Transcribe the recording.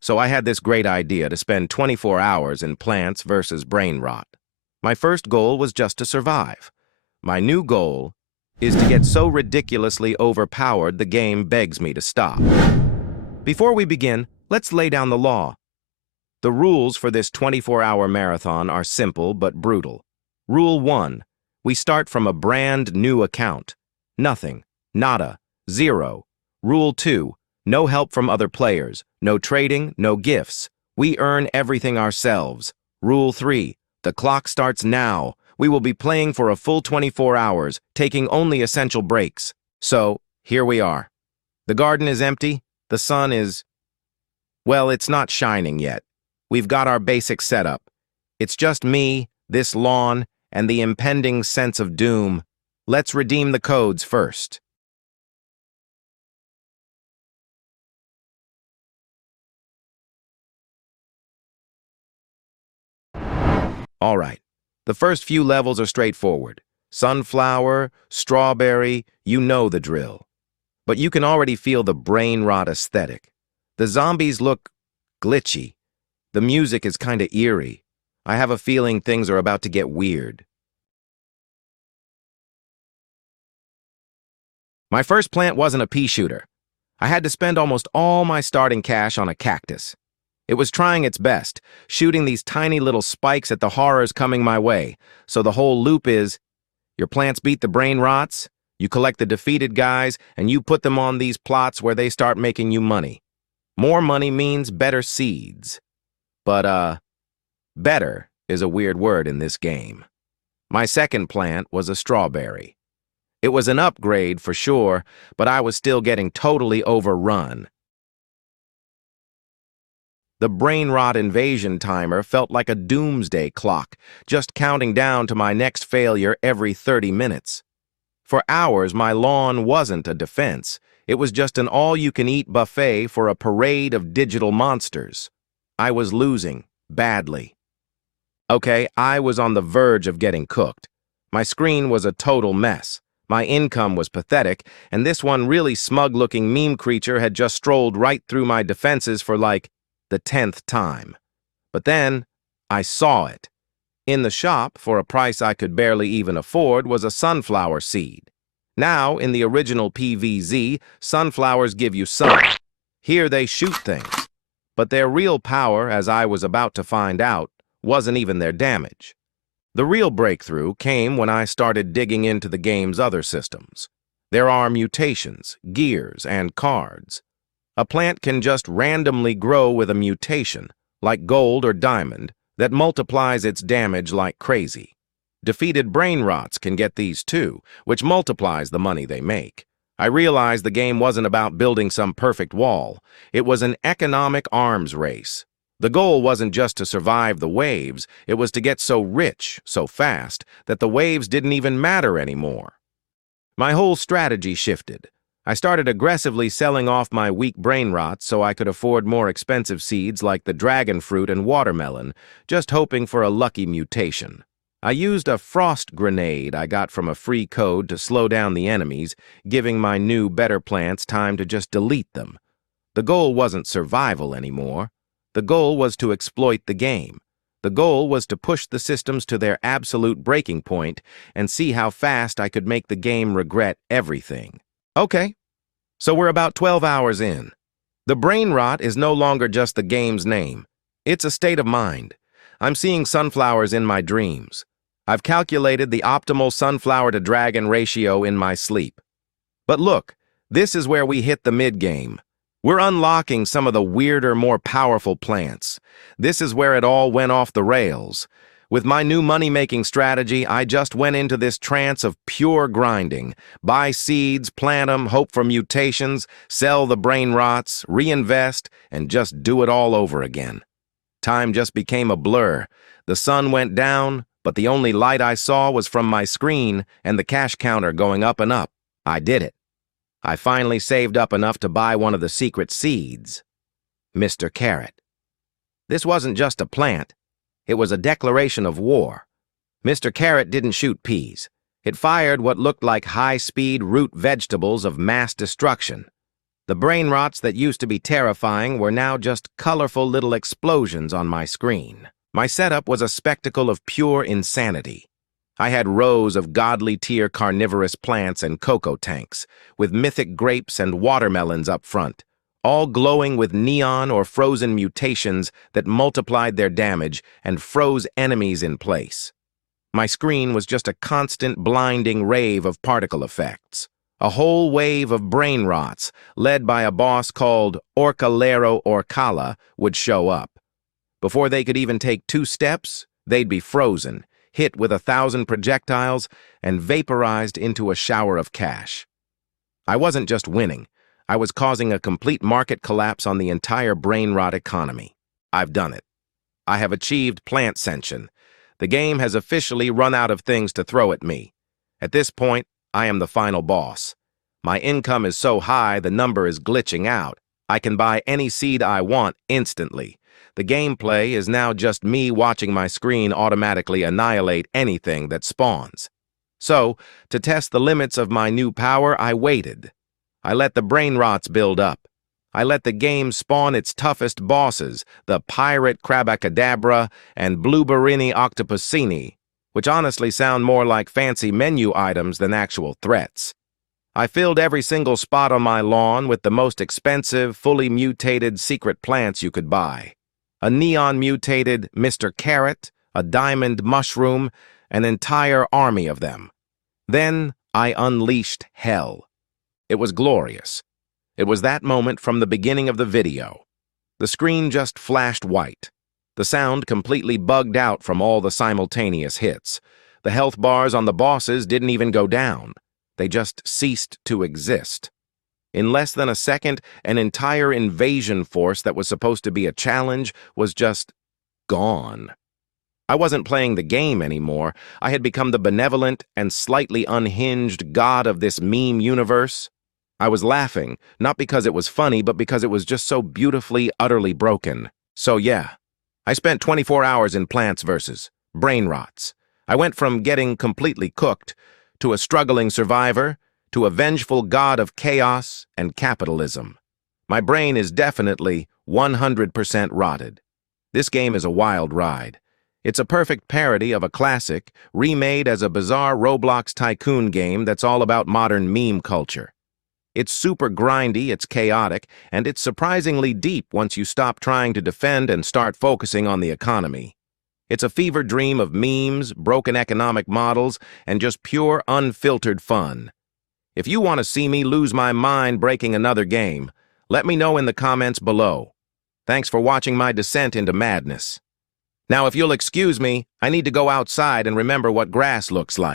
So I had this great idea to spend 24 hours in Plants vs. Brainrot. My first goal was just to survive. My new goal is to get so ridiculously overpowered the game begs me to stop. Before we begin, let's lay down the law. The rules for this 24-hour marathon are simple but brutal. Rule 1. We start from a brand new account. Nothing. Nada. Zero. Rule 2. No help from other players. No trading, no gifts. We earn everything ourselves. Rule 3. The clock starts now. We will be playing for a full 24 hours, taking only essential breaks. So, here we are. The garden is empty. The sun is... well, it's not shining yet. We've got our basic setup. It's just me, this lawn, and the impending sense of doom. Let's redeem the codes first. All right. The first few levels are straightforward. Sunflower, strawberry, you know the drill. But you can already feel the brain rot aesthetic. The zombies look glitchy. The music is kinda eerie. I have a feeling things are about to get weird. My first plant wasn't a pea shooter. I had to spend almost all my starting cash on a cactus. It was trying its best, shooting these tiny little spikes at the horrors coming my way. So the whole loop is, your plants beat the brain rots, you collect the defeated guys, and you put them on these plots where they start making you money. More money means better seeds. But, better is a weird word in this game. My second plant was a strawberry. It was an upgrade for sure, but I was still getting totally overrun. The brain rot invasion timer felt like a doomsday clock, just counting down to my next failure every 30 minutes. For hours, my lawn wasn't a defense. It was just an all-you-can-eat buffet for a parade of digital monsters. I was losing, badly. Okay, I was on the verge of getting cooked. My screen was a total mess. My income was pathetic, and this one really smug-looking meme creature had just strolled right through my defenses for like the 10th time. But then, I saw it. In the shop, for a price I could barely even afford, was a sunflower seed. Now, in the original PVZ, sunflowers give you sun. Here they shoot things. But their real power, as I was about to find out, wasn't even their damage. The real breakthrough came when I started digging into the game's other systems. There are mutations, gears, and cards. A plant can just randomly grow with a mutation, like gold or diamond, that multiplies its damage like crazy. Defeated brain rots can get these too, which multiplies the money they make. I realized the game wasn't about building some perfect wall. It was an economic arms race. The goal wasn't just to survive the waves, it was to get so rich, so fast, that the waves didn't even matter anymore. My whole strategy shifted. I started aggressively selling off my weak brain rot so I could afford more expensive seeds like the dragon fruit and watermelon, just hoping for a lucky mutation. I used a frost grenade I got from a free code to slow down the enemies, giving my new, better plants time to just delete them. The goal wasn't survival anymore. The goal was to exploit the game. The goal was to push the systems to their absolute breaking point and see how fast I could make the game regret everything. Okay, so we're about 12 hours in. The brain rot is no longer just the game's name. It's a state of mind. I'm seeing sunflowers in my dreams. I've calculated the optimal sunflower-to-dragon ratio in my sleep. But look, this is where we hit the mid-game. We're unlocking some of the weirder, more powerful plants. This is where it all went off the rails. With my new money-making strategy, I just went into this trance of pure grinding. Buy seeds, plant them, hope for mutations, sell the brain rots, reinvest, and just do it all over again. Time just became a blur. The sun went down, but the only light I saw was from my screen and the cash counter going up and up. I did it. I finally saved up enough to buy one of the secret seeds. Mr. Carrot. This wasn't just a plant. It was a declaration of war. Mr. Carrot didn't shoot peas. It fired what looked like high-speed root vegetables of mass destruction. The brain rots that used to be terrifying were now just colorful little explosions on my screen. My setup was a spectacle of pure insanity. I had rows of godly tier carnivorous plants and cocoa tanks, with mythic grapes and watermelons up front, all glowing with neon or frozen mutations that multiplied their damage and froze enemies in place. My screen was just a constant blinding rave of particle effects. A whole wave of brain rots, led by a boss called Orcalero Orcala, would show up. Before they could even take 2 steps, they'd be frozen, hit with 1,000 projectiles, and vaporized into a shower of cash. I wasn't just winning. I was causing a complete market collapse on the entire brain rot economy. I've done it. I have achieved plant sentient. The game has officially run out of things to throw at me. At this point, I am the final boss. My income is so high the number is glitching out. I can buy any seed I want instantly. The gameplay is now just me watching my screen automatically annihilate anything that spawns. So, to test the limits of my new power, I waited. I let the brain rots build up. I let the game spawn its toughest bosses, the Pirate Crabacadabra and Blueberini Octopusini, which honestly sound more like fancy menu items than actual threats. I filled every single spot on my lawn with the most expensive, fully mutated secret plants you could buy. A neon-mutated Mr. Carrot, a diamond mushroom, an entire army of them. Then I unleashed hell. It was glorious. It was that moment from the beginning of the video. The screen just flashed white. The sound completely bugged out from all the simultaneous hits. The health bars on the bosses didn't even go down. They just ceased to exist. In less than a second, an entire invasion force that was supposed to be a challenge was just gone. I wasn't playing the game anymore. I had become the benevolent and slightly unhinged god of this meme universe. I was laughing, not because it was funny, but because it was just so beautifully, utterly broken. So yeah, I spent 24 hours in Plants vs. Brain Rots. I went from getting completely cooked to a struggling survivor to a vengeful god of chaos and capitalism. My brain is definitely 100% rotted. This game is a wild ride. It's a perfect parody of a classic, remade as a bizarre Roblox tycoon game that's all about modern meme culture. It's super grindy, it's chaotic, and it's surprisingly deep once you stop trying to defend and start focusing on the economy. It's a fever dream of memes, broken economic models, and just pure, unfiltered fun. If you want to see me lose my mind breaking another game, let me know in the comments below. Thanks for watching my descent into madness. Now, if you'll excuse me, I need to go outside and remember what grass looks like.